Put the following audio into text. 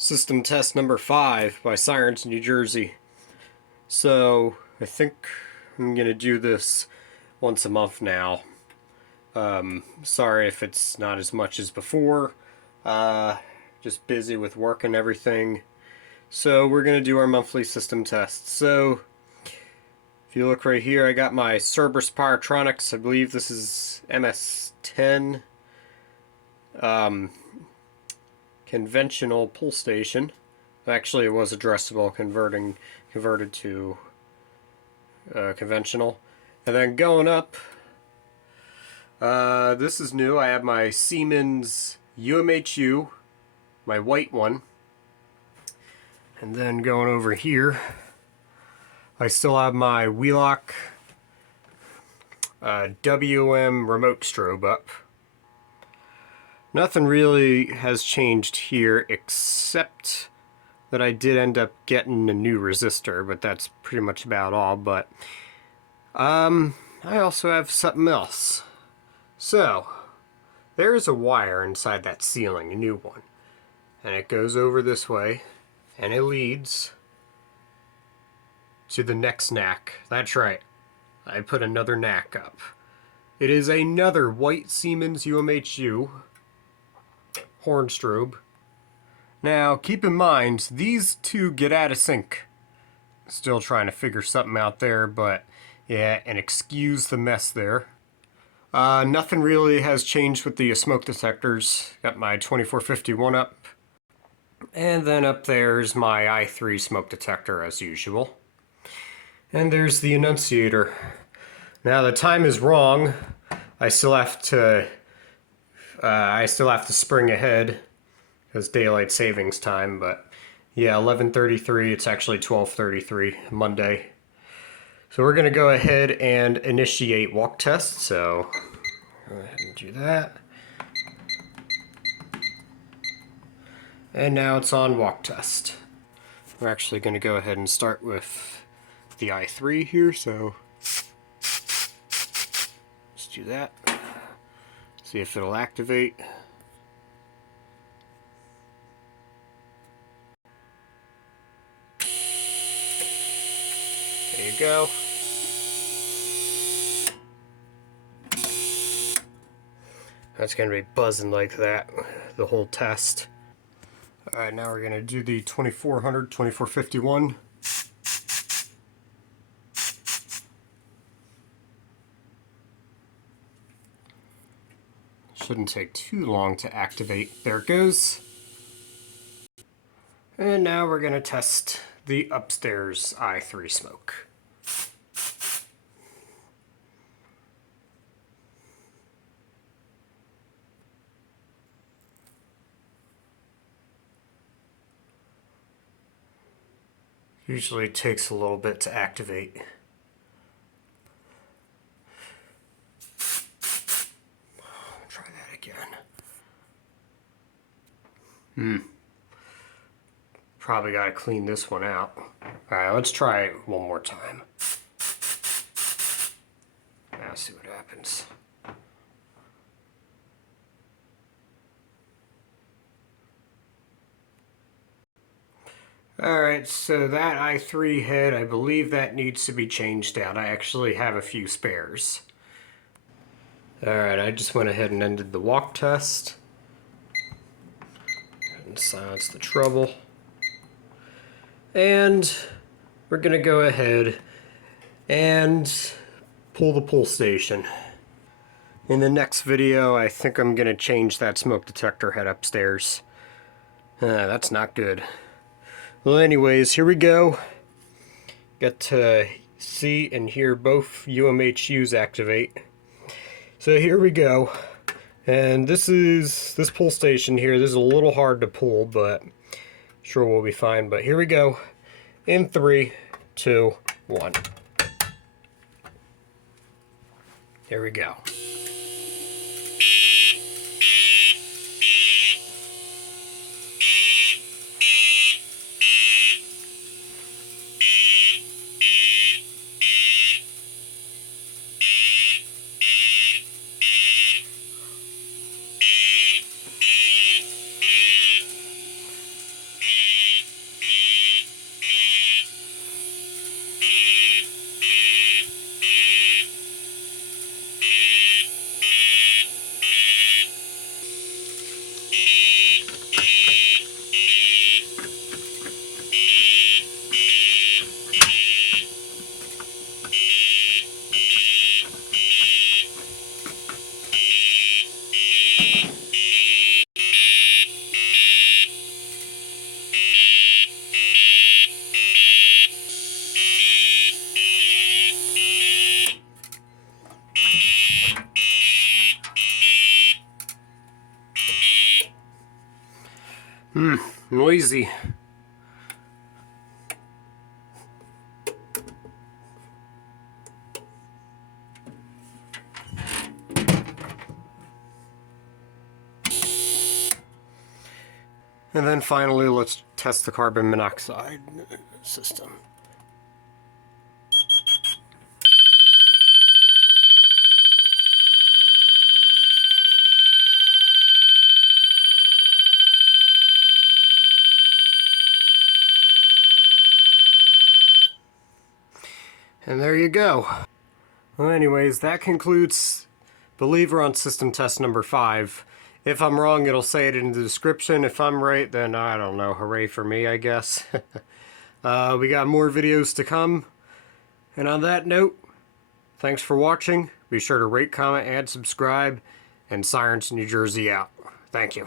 System test number 5 by Sirens, New Jersey. So I think I'm gonna do this once a month now. Sorry if it's not as much as before. Just busy with work and everything. So we're gonna do our monthly system test. So if you look right here, I got my Cerberus Pyrotronics. I believe this is MS-10. Conventional pull station. Actually, it was addressable, converted to conventional. And then going up, this is new. I have my Siemens UMHU, my white one. And then going over here, I still have my Wheelock WM remote strobe up. Nothing really has changed here except that I did end up getting a new resistor, but that's pretty much about all. But I also have something else. So there's a wire inside that ceiling, a new one, and it goes over this way and it leads to the next NAC. That's right, I put another NAC up. It is another white Siemens UMHU horn strobe. Now keep in mind, these two get out of sync. Still trying to figure something out there, but yeah, and excuse the mess there. Nothing really has changed with the smoke detectors. Got my 2451 up. And then up there's my i3 smoke detector as usual. And there's the annunciator. Now the time is wrong. I still have to spring ahead because daylight savings time, but yeah, 11:33, it's actually 12:33 Monday. So we're gonna go ahead and initiate walk test, so go ahead and do that. And now it's on walk test. We're actually gonna go ahead and start with the i3 here, so let's do that. See if it'll activate. There you go. That's going to be buzzing like that the whole test. Alright, now we're going to do the 2400, 2451. Shouldn't take too long to activate. There it goes. And now we're going to test the upstairs i3 smoke. Usually it takes a little bit to activate. Try that again. Probably gotta clean this one out. Alright, let's try it one more time. Now see what happens. Alright, so that i3 head, I believe that needs to be changed out. I actually have a few spares. Alright, I just went ahead and ended the walk test. And silence the trouble. And we're going to go ahead and pull the pull station. In the next video, I think I'm going to change that smoke detector head upstairs. That's not good. Well, anyways, here we go. Get to see and hear both UMHUs activate. So here we go. And this pull station here. This is a little hard to pull, but sure we'll be fine. But here we go. In 3, 2, 1. Here we go. Noisy. And then finally, let's test the carbon monoxide system. And there you go. Well, anyways, that concludes Believer on system test number 5. If I'm wrong, it'll say it in the description. If I'm right, then I don't know. Hooray for me, I guess. We got more videos to come. And on that note, thanks for watching. Be sure to rate, comment, and subscribe. And Sirens, New Jersey out. Thank you.